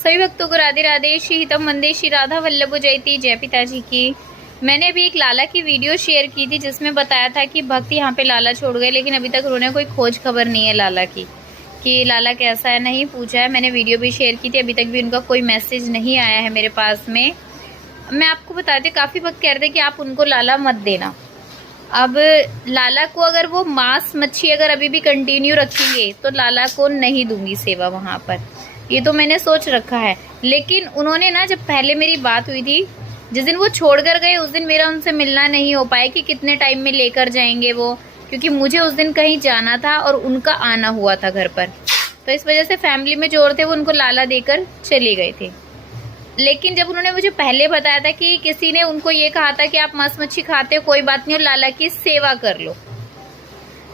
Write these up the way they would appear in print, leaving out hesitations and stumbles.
सभी भक्तों को राधे राधे। श्री हितम वंदे श्री राधा वल्लभ जयती। जय पिताजी की। मैंने अभी एक लाला की वीडियो शेयर की थी जिसमें बताया था कि भक्त यहाँ पे लाला छोड़ गए, लेकिन अभी तक उन्होंने कोई खोज खबर नहीं है लाला की कि लाला कैसा है, नहीं पूछा है। मैंने वीडियो भी शेयर की थी, अभी तक भी उनका कोई मैसेज नहीं आया है मेरे पास में। मैं आपको बताती हूँ, काफ़ी भक्त कह रहे थे कि आप उनको लाला मत देना। अब लाला को अगर वो मांस मच्छी अगर अभी भी कंटिन्यू रखेंगे तो लाला को नहीं दूंगी सेवा वहाँ पर, ये तो मैंने सोच रखा है। लेकिन उन्होंने ना, जब पहले मेरी बात हुई थी, जिस दिन वो छोड़ कर गए उस दिन मेरा उनसे मिलना नहीं हो पाया कि कितने टाइम में लेकर जाएंगे वो, क्योंकि मुझे उस दिन कहीं जाना था और उनका आना हुआ था घर पर। तो इस वजह से फैमिली में जो और थे वो उनको लाला देकर चले गए थे। लेकिन जब उन्होंने मुझे पहले बताया था कि किसी ने उनको ये कहा था कि आप मांस मच्छी खाते हो, कोई बात नहीं, और लाला की सेवा कर लो,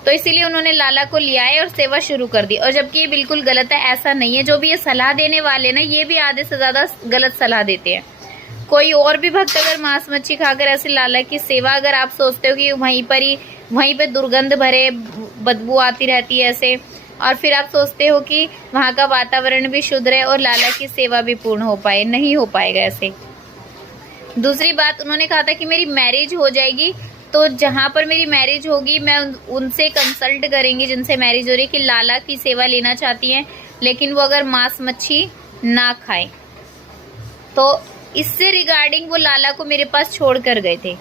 तो इसीलिए उन्होंने लाला को लिया है और सेवा शुरू कर दी। और जबकि ये बिल्कुल गलत है, ऐसा नहीं है। जो भी ये सलाह देने वाले ना, ये भी आधे से ज्यादा गलत सलाह देते हैं। कोई और भी भक्त अगर मांस मच्छी खाकर ऐसे लाला की सेवा, अगर आप सोचते हो कि वहीं पे दुर्गंध भरे बदबू आती रहती है ऐसे, और फिर आप सोचते हो कि वहाँ का वातावरण भी शुद्ध रहे और लाला की सेवा भी पूर्ण हो पाए, नहीं हो पाएगा ऐसे। दूसरी बात, उन्होंने कहा था कि मेरी मैरिज हो जाएगी, तो जहाँ पर मेरी मैरिज होगी मैं उनसे कंसल्ट करेंगे जिनसे मैरिज हो रही है कि लाला की सेवा लेना चाहती हैं, लेकिन वो अगर मांस मच्छी ना खाएं। तो इससे रिगार्डिंग वो लाला को मेरे पास छोड़ कर गए थे।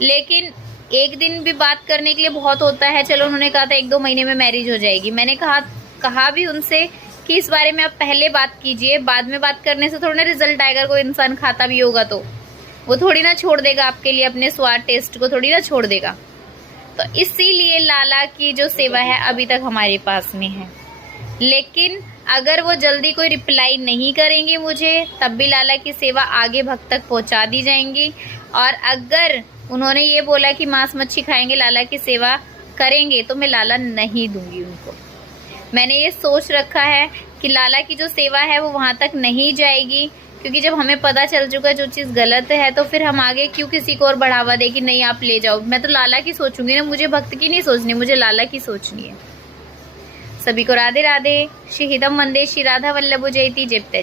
लेकिन एक दिन भी बात करने के लिए बहुत होता है। चलो, उन्होंने कहा था 1-2 महीने में मैरिज हो जाएगी। मैंने कहा भी उनसे कि इस बारे में आप पहले बात कीजिए, बाद में बात करने से थोड़ा ना रिजल्ट आएगा। कोई इंसान खाता भी होगा तो वो थोड़ी ना छोड़ देगा आपके लिए, अपने स्वाद टेस्ट को थोड़ी ना छोड़ देगा। तो इसीलिए लाला की जो सेवा है अभी तक हमारे पास में है। लेकिन अगर वो जल्दी कोई रिप्लाई नहीं करेंगे मुझे, तब भी लाला की सेवा आगे भक्त तक पहुंचा दी जाएंगी। और अगर उन्होंने ये बोला कि मांस मच्छी खाएंगे, लाला की सेवा करेंगे, तो मैं लाला नहीं दूंगी उनको। मैंने ये सोच रखा है कि लाला की जो सेवा है वो वहां तक नहीं जाएगी, क्योंकि जब हमें पता चल चुका है जो चीज़ गलत है, तो फिर हम आगे क्यों किसी को और बढ़ावा दे कि नहीं आप ले जाओ। मैं तो लाला की सोचूंगी ना, मुझे भक्त की नहीं सोचनी, मुझे लाला की सोचनी है। सभी को राधे राधे। श्री हितम वंदे श्री राधा वल्लभ जयती। जय पिताजी।